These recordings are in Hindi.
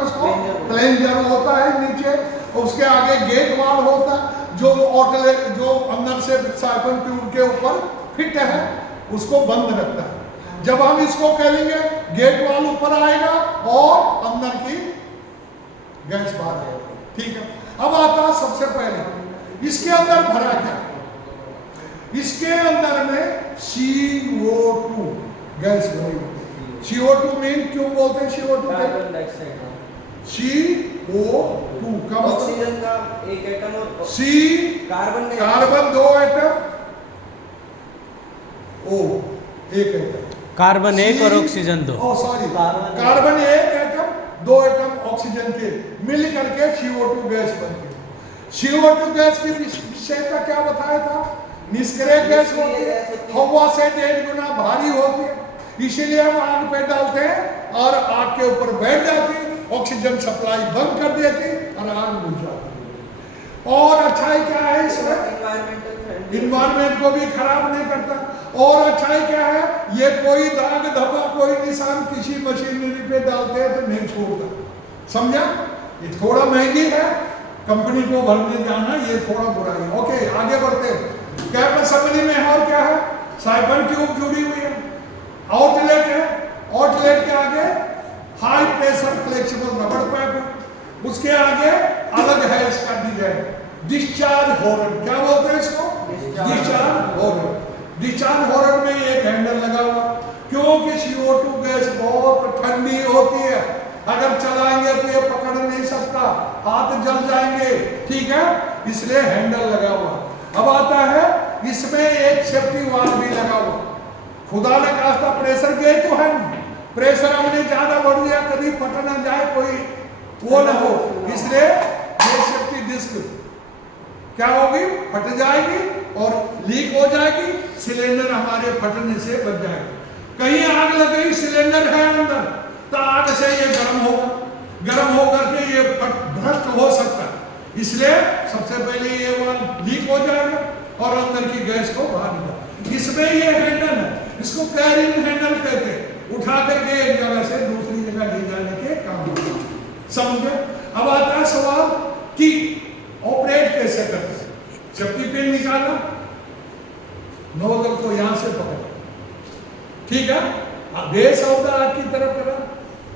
उसको? प्लेंजर होता है नीचे, उसके आगे गेट वाल होता है जो आउटलेट जो अंदर से साइफन ट्यूब के ऊपर फिट है, उसको बंद रखता है। जब हम इसको करेंगे गेट वाल ऊपर आएगा और अंदर की गैस बाहर आएगी, ठीक है। अब आता है सबसे पहले इसके अंदर भरा क्या? इसके अंदर में CO2 गैस भरी होती है। CO2 मीन क्यों बोलते हैं CO2? कार्बन डाइऑक्साइड, CO2 का ऑक्सीजन का एक एटम और C कार्बन 2 एटम, O एक एटम, कार्बन 1 और oxygen 2। Sorry, carbon 1 atom 2 atom oxygen के मिल करके CO2 गैस बनती है। CO2 गैस की विशेषता क्या बताया था? निष्क्रिय गैस होती है, हवा से 1.5 गुना भारी होती है, इसीलिए हम आग पे डालते हैं और आग के ऊपर बैठ जाती है, ऑक्सीजन सप्लाई बंद कर देती और आग बुझ जाती है। और अच्छाई क्या है इसमें? इन्वायरमेंट को भी खराब नहीं करता। और अच्छाई क्या है? ये कोई दाग धब्बा कोई निशान किसी मशीनरी पे डालते हैं तो नहीं छोड़ता, समझा? ये थोड़ा महंगी है, कंपनी को भरने जाना ये थोड़ा बुरा है। ओके, आगे बढ़ते हैं। कैप असेंबली में और क्या है? साइफन ट्यूब जुड़ी हुई है, आउटलेट है, आउटलेट के आगे हाई प्रेशर फ्लेक्सिबल रबड़ पाइप है, उसके आगे अलग है इसका डिजाइन, डिस्चार्ज हॉर्न, क्या बोलते हैं इसको? Discharge horn. डिस्चार्ज हॉर्न में एक हैंडल लगा हुआ, क्योंकि CO2 गैस बहुत ठंडी होती है, अगर चलाएंगे तो ये पकड़ नहीं सकता, हाथ जल जाएंगे, ठीक है, इसलिए हैंडल लगा हुआ। अब आता है इसमें एक सेफ्टी वाल्व भी लगा हुआ, खुदा ने कहा प्रेशर गेज तो है नहीं, प्रेशर हमने ज्यादा बढ़ गया कभी फट ना जाए, कोई वो ना हो, इसलिए ये सेफ्टी डिस्क क्या होगी? फट जाएगी और लीक हो जाएगी, सिलेंडर हमारे फटने से बच जाएगा। कहीं आग लग गई, सिलेंडर है अंदर, तो आग से ये गर्म होगा, गर्म होकर के ये भ्रष्ट हो सकता है, इसलिए सबसे पहले ये वाल्व लीक हो जाएगा और अंदर की गैस को बाहर निकाल। इसमें ये हैंडल है, इसको कैरिंग हैंडल कहते हैं, उठा करके एक जगह से दूसरी जगह ले जाने के काम होता है, समझे? अब आता है सवाल कि ऑपरेट कैसे करते हैं? सेफ्टी पिन निकाला, नोजल को यहां से पकड़ा, ठीक है, बेस ऑफ द आग की तरफ करा,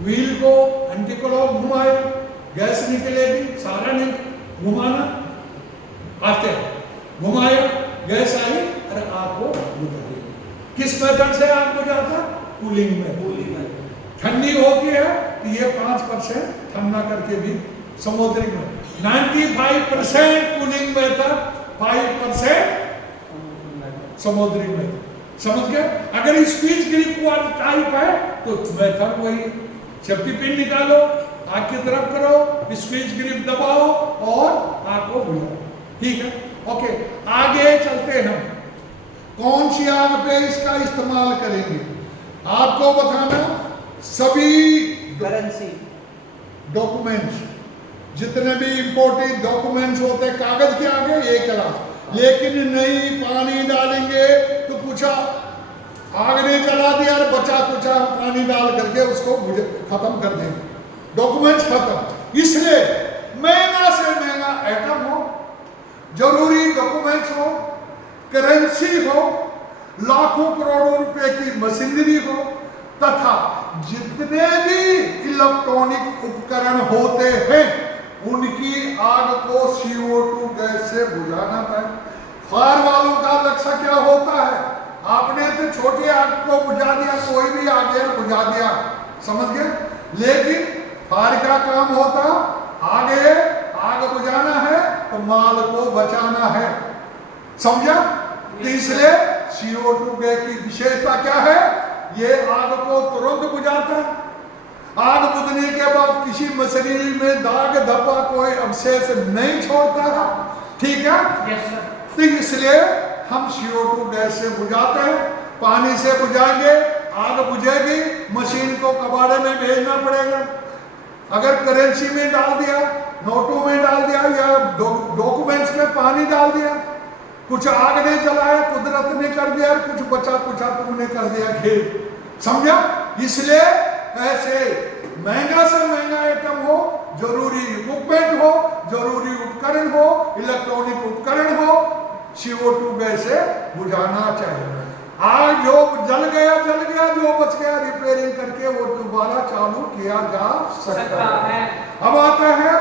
व्हील को एंटी क्लॉक घुमाया, गैस निकलेगी, सारा नहीं घुमाना, आते घुमाया, गैस आई और आग को बुझा दिया। किस मेथड से आग बुझाता? कूलिंग में। ठंडी होती है तो ये 5% ठंडा करके भी समुद्री में 95% कूलिंग मेथड, 5% समुद्री में, समझ गए? अगर स्क्वीज ग्रिप वाला टाइप है तो मेथड वही है, सेफ्टी पिन निकालो, आग की तरफ करो, स्क्वीज ग्रिप दबाओ और आग को बुझाओ, ठीक है। ओके, आगे चलते हैं, कौन सी आग पे इसका इस्तेमाल करेंगे? आपको बताना, सभी करेंसी डॉक्यूमेंट्स, जितने भी इंपोर्टेंट डॉक्यूमेंट्स होते हैं कागज के आगे ये कला, लेकिन नहीं पानी डालेंगे तो कुछ आग ने जला दिया और बचा कुचा पानी डाल करके उसको खत्म कर देंगे, डॉक्यूमेंट्स खत्म। इसलिए महंगा से महंगा आइटम हो, जरूरी डॉक्यूमेंट्स हो, करेंसी हो, लाखों करोड़ों रुपए की मशीनरी हो, तथा जितने भी इलेक्ट्रॉनिक उपकरण होते हैं उनकी आग को CO2 गैस से बुझाना है। फायर वालों का लक्ष्य क्या होता है? आपने तो छोटी आग को बुझा दिया, कोई भी आ गया बुझा दिया, समझ गए? लेकिन फायर का काम होता आगे आग बुझाना है तो माल को बचाना है, समझा? तो इसलिए CO2 गैस की विशेषता क्या है? ये आग को तुरंत बुझाता है, आग बुझने के बाद किसी मशीनरी में दाग धब्बा कोई अवशेष नहीं छोड़ता है, ठीक है? Yes sir. तो इसलिए हम CO2 गैस से बुझाते हैं, पानी से बुझाएंगे आग बुझेगी, मशीन को कबाड़े में भेजना पड़ेगा। अगर करेंसी में डाल दिया, नोटों में डाल दिया या डॉक्यूमेंट्स में पानी डाल दिया, कुछ आग ने जलाया, कुदरत ने कर दिया, कुछ बचा कुचा तुमने कर दिया खेल, समझा? इसलिए ऐसे महंगा से महंगा आइटम हो उपकरण हो, इलेक्ट्रॉनिक उपकरण हो, CO2 गैस से बुझाना चाहिए। आज जो जल गया, जो बच गया रिपेयरिंग करके वो दोबारा चालू किया जा सकता है।